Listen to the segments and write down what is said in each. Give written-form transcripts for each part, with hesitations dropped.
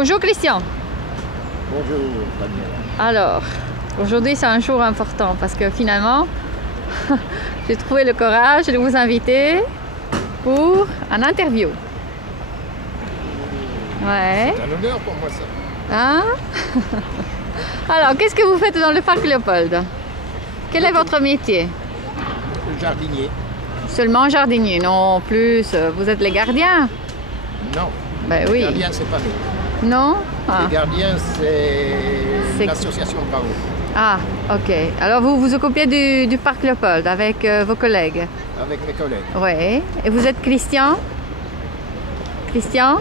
Bonjour Christian. Bonjour Daniel. Alors, aujourd'hui c'est un jour important parce que finalement, j'ai trouvé le courage de vous inviter pour un interview. Ouais. C'est un honneur pour moi ça. Hein? Alors, qu'est-ce que vous faites dans le parc Léopold? Quel est votre métier? Le jardinier. Seulement jardinier, non plus. Vous êtes les gardiens? Non. Ben oui. Les gardiens, c'est pas nous. Non? Ah. Les gardiens, c'est l'association de Bravo. Ah, ok. Alors vous vous occupez du parc Léopold avec vos collègues? Avec mes collègues. Oui. Et vous êtes Christian? Christian?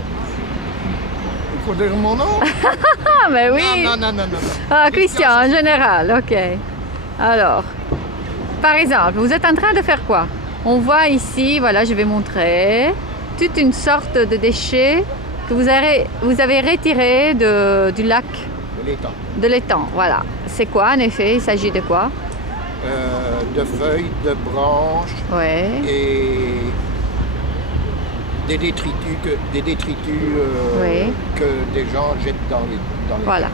Il faut dire mon nom? Ah, ben oui! Non. Ah, Christian, en général, ok. Alors, par exemple, vous êtes en train de faire quoi? On voit ici, voilà, je vais montrer, toute une sorte de déchets que vous avez retiré du lac. De l'étang. De l'étang, voilà. C'est quoi en effet? Il s'agit de quoi? De feuilles, de branches Ouais. et des détritus, Oui. que des gens jettent dans les Voilà.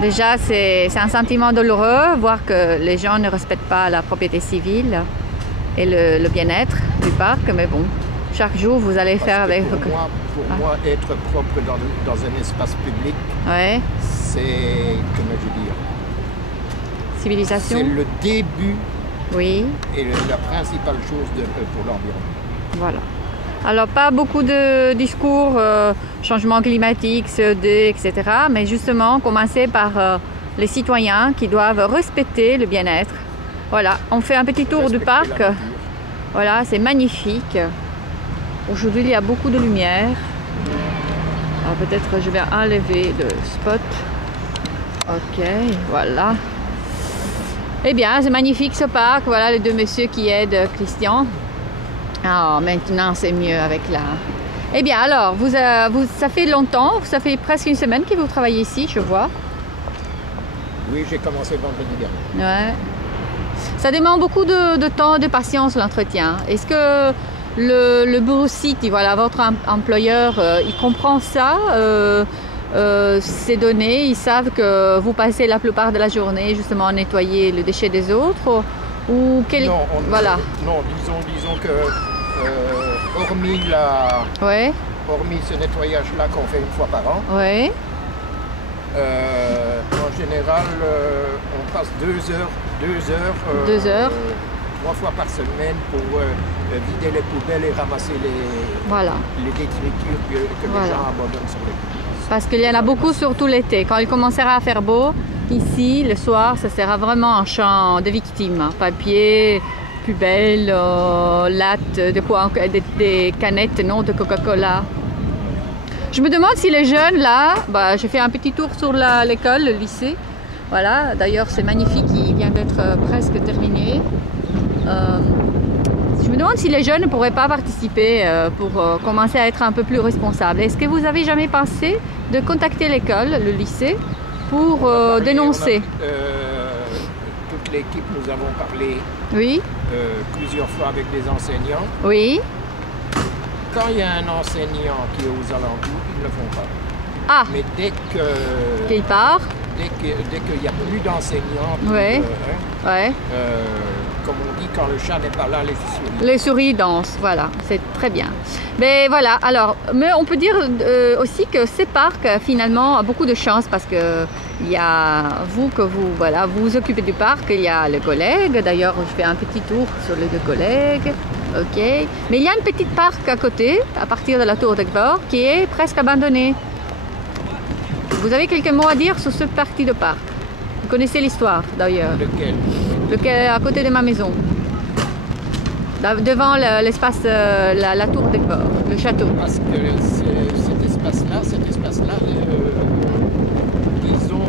Déjà, c'est un sentiment douloureux, voir que les gens ne respectent pas la propriété civile et le bien-être du parc, mais bon, chaque jour, vous allez faire avec... Pour moi, être propre dans un espace public, Ouais. c'est, comment je veux dire, Civilisation. c'est le début Oui, et la principale chose pour l'environnement. voilà. Alors, pas beaucoup de discours, changement climatique, CO2, etc. Mais justement, commencer par les citoyens qui doivent respecter le bien-être. Voilà, on fait un petit tour du parc. Respecter la nature. Voilà, c'est magnifique. Aujourd'hui, il y a beaucoup de lumière. Alors, peut-être je vais enlever le spot. Ok, voilà. Eh bien, c'est magnifique ce parc. Voilà les deux messieurs qui aident Christian. Ah, maintenant c'est mieux avec la... Eh bien, alors, ça fait longtemps, ça fait presque une semaine que vous travaillez ici, je vois. Oui, j'ai commencé vendredi dernier. Ouais. Ça demande beaucoup de temps, de patience, l'entretien. Est-ce que le bureau site, voilà, votre employeur, il comprend ça, ces données, ils savent que vous passez la plupart de la journée justement à nettoyer le déchet des autres ou Non, voilà. Non, disons que hormis Ouais. hormis ce nettoyage-là qu'on fait une fois par an, Ouais. en général, on passe 2 heures, 2 heures. 3 fois par semaine pour vider les poubelles et ramasser Voilà. les détritus que Voilà. les gens abandonnent sur les poubelles. Parce qu'il y en a beaucoup surtout l'été. Quand il commencera à faire beau, ici, le soir, ça sera vraiment un champ de victimes. Papier, poubelle, lattes, des canettes, non, de Coca-Cola. Je me demande si les jeunes, là, j'ai fait un petit tour sur l'école, le lycée. Voilà, d'ailleurs, c'est magnifique, il vient d'être presque terminé. Je me demande si les jeunes ne pourraient pas participer pour commencer à être un peu plus responsables. Est-ce que vous avez jamais pensé de contacter l'école, le lycée, pour dénoncer? Toute l'équipe, nous avons parlé Oui, plusieurs fois avec des enseignants. oui. Quand il y a un enseignant qui est aux alentours, ils ne le font pas. Ah, Mais dès qu'il part. qu'il n'y a plus d'enseignants, Ouais. Ouais. comme on dit, quand le chat n'est pas là, les souris. Les souris dansent, voilà, c'est très bien. Mais voilà, alors, mais on peut dire aussi que ces parcs, finalement, a beaucoup de chance parce que il y a vous vous occupez du parc, il y a les collègues. D'ailleurs, je fais un petit tour sur les deux collègues. Ok. Mais il y a un petit parc à côté, à partir de la tour de Gbor, qui est presque abandonné. Vous avez quelques mots à dire sur cette partie de parc? Vous connaissez l'histoire d'ailleurs? Lequel? Lequel à côté de ma maison. Devant l'espace, la tour de Gbor, le château. Parce que cet espace-là, disons,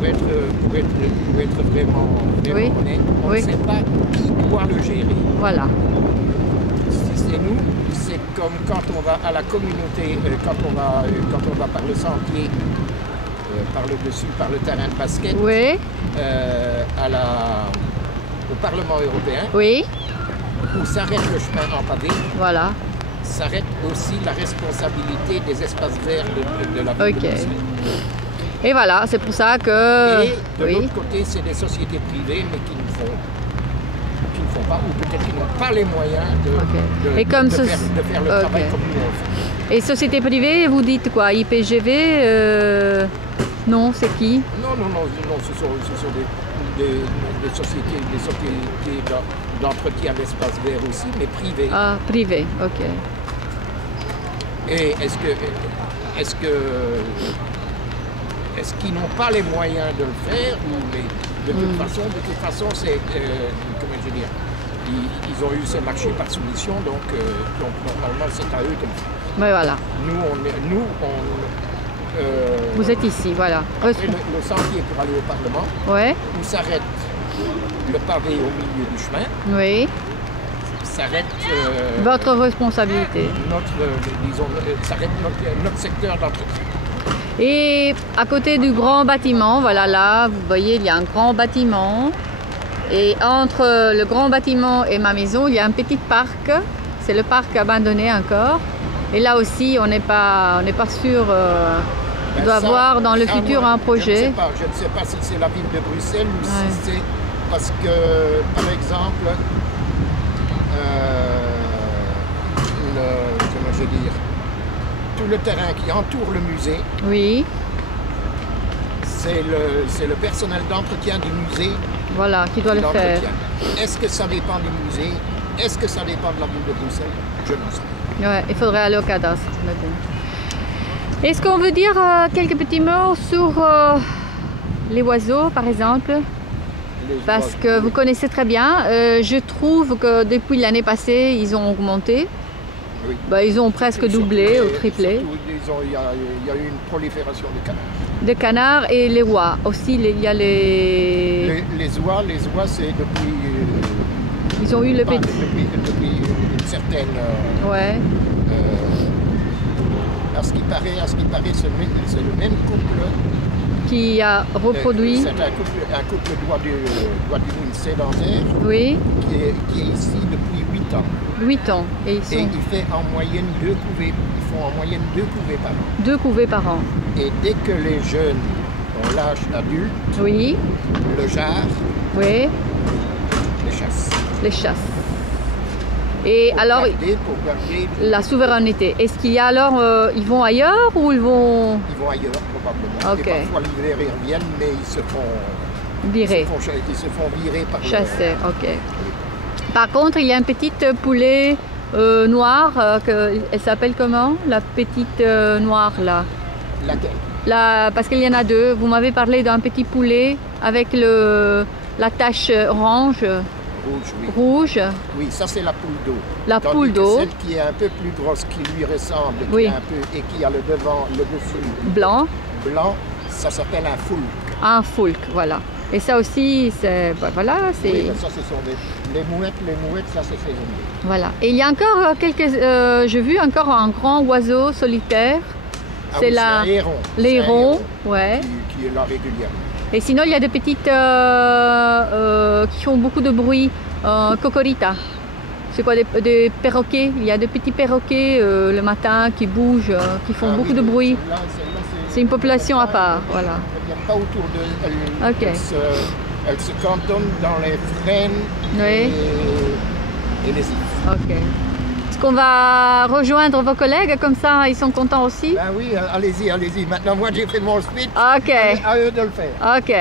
pour être vraiment Oui. honnête, on Oui. ne sait pas qui doit le gérer. Voilà. Si c'est nous, c'est comme quand on va à la communauté, quand on va par le sentier, par le dessus, par le terrain de basket, Oui. au Parlement européen, Oui. où s'arrête le chemin en pavé. Voilà. s'arrête aussi la responsabilité des espaces verts de la ville de Bruxelles. Et voilà, c'est pour ça que... Et de l'autre côté, c'est des sociétés privées, mais qui ne font pas, ou peut-être qui n'ont pas les moyens de faire le travail comme nous on fait. Et société privée, vous dites quoi? IPGV non, c'est qui? Non, ce sont des sociétés d'entretien d'espaces verts aussi, mais privées. Ah, privées, ok. Et est-ce qu'ils n'ont pas les moyens de le faire de toute façon, c'est comment je veux dire, ils ont eu ce marché par soumission, donc normalement c'est à eux de le faire. Mais voilà. Vous êtes ici, voilà. Après, le sentier pour aller au Parlement, où s'arrête le pavé au milieu du chemin. Oui. S'arrête votre responsabilité. S'arrête notre secteur d'entretien. Et à côté du grand bâtiment, voilà là, vous voyez, il y a un grand bâtiment. Et entre le grand bâtiment et ma maison, il y a un petit parc. C'est le parc abandonné encore. Et là aussi, on n'est pas sûr d'avoir dans le futur un projet. Je ne sais pas si c'est la ville de Bruxelles ou si c'est parce que, par exemple, comment je veux dire, tout le terrain qui entoure le musée, oui, c'est le personnel d'entretien du musée, voilà, qui doit le faire. Est-ce que ça dépend du musée? Est-ce que ça dépend de la ville de Bruxelles? Je ne sais pas. Ouais, il faudrait aller au cadastre. Est-ce qu'on veut dire quelques petits mots sur les oiseaux, par exemple? Parce que vous connaissez très bien. Je trouve que depuis l'année passée, ils ont augmenté. Oui. Ils ont presque doublé ou triplé. Il y a eu une prolifération de canards. De canards et les oies. Aussi, il y a les oies, c'est depuis... ils ont eu le petit... Depuis une certaine... à ce qui paraît, c'est le même couple... Qui a reproduit... C'est un couple doigt du Mine sédentaire. Oui. Qui est ici depuis 8 ans. 8 ans. Et il fait en moyenne 2 couvées. Ils font en moyenne 2 couvées par an. 2 couvées par an. Et dès que les jeunes ont l'âge adulte, oui, le jar, oui, les chasse. Et pour alors, garder la souveraineté. Est-ce qu'il y a alors, ils vont ailleurs ou ils vont... Ils vont ailleurs probablement. Okay. Et parfois l'hiver ils reviennent, mais ils se font virer. Ils se font virer par chasser, ok. Par contre, il y a une petite poulet noire, elle s'appelle comment? La petite noire là. Laquelle? Parce qu'il y en a deux. Vous m'avez parlé d'un petit poulet avec la tache orange. Rouge. Oui, ça c'est la poule d'eau. La poule d'eau. Celle qui est un peu plus grosse, qui lui ressemble, et qui a le dessus blanc, ça s'appelle un foulque. Un foulque, voilà. Et ça aussi, c'est... Voilà, c'est... Oui, ça ce sont les mouettes, ça c'est saisonnier. Voilà. Et il y a encore quelques... j'ai vu encore un grand oiseau solitaire. C'est l'héron. L'héron, ouais. Qui est là régulièrement. Et sinon, il y a des petites qui font beaucoup de bruit, cocorita. C'est quoi, des perroquets? Il y a des petits perroquets le matin qui bougent, qui font beaucoup de bruit. C'est une population à part, voilà. Il n'y a pas autour d'eux. Okay. Elle se cantonne dans les frênes et les îles. Ok. Est-ce qu'on va rejoindre vos collègues comme ça, ils sont contents aussi? Ben oui, allez-y. Maintenant, moi j'ai fait mon speech. Ok. À eux de le faire. Ok.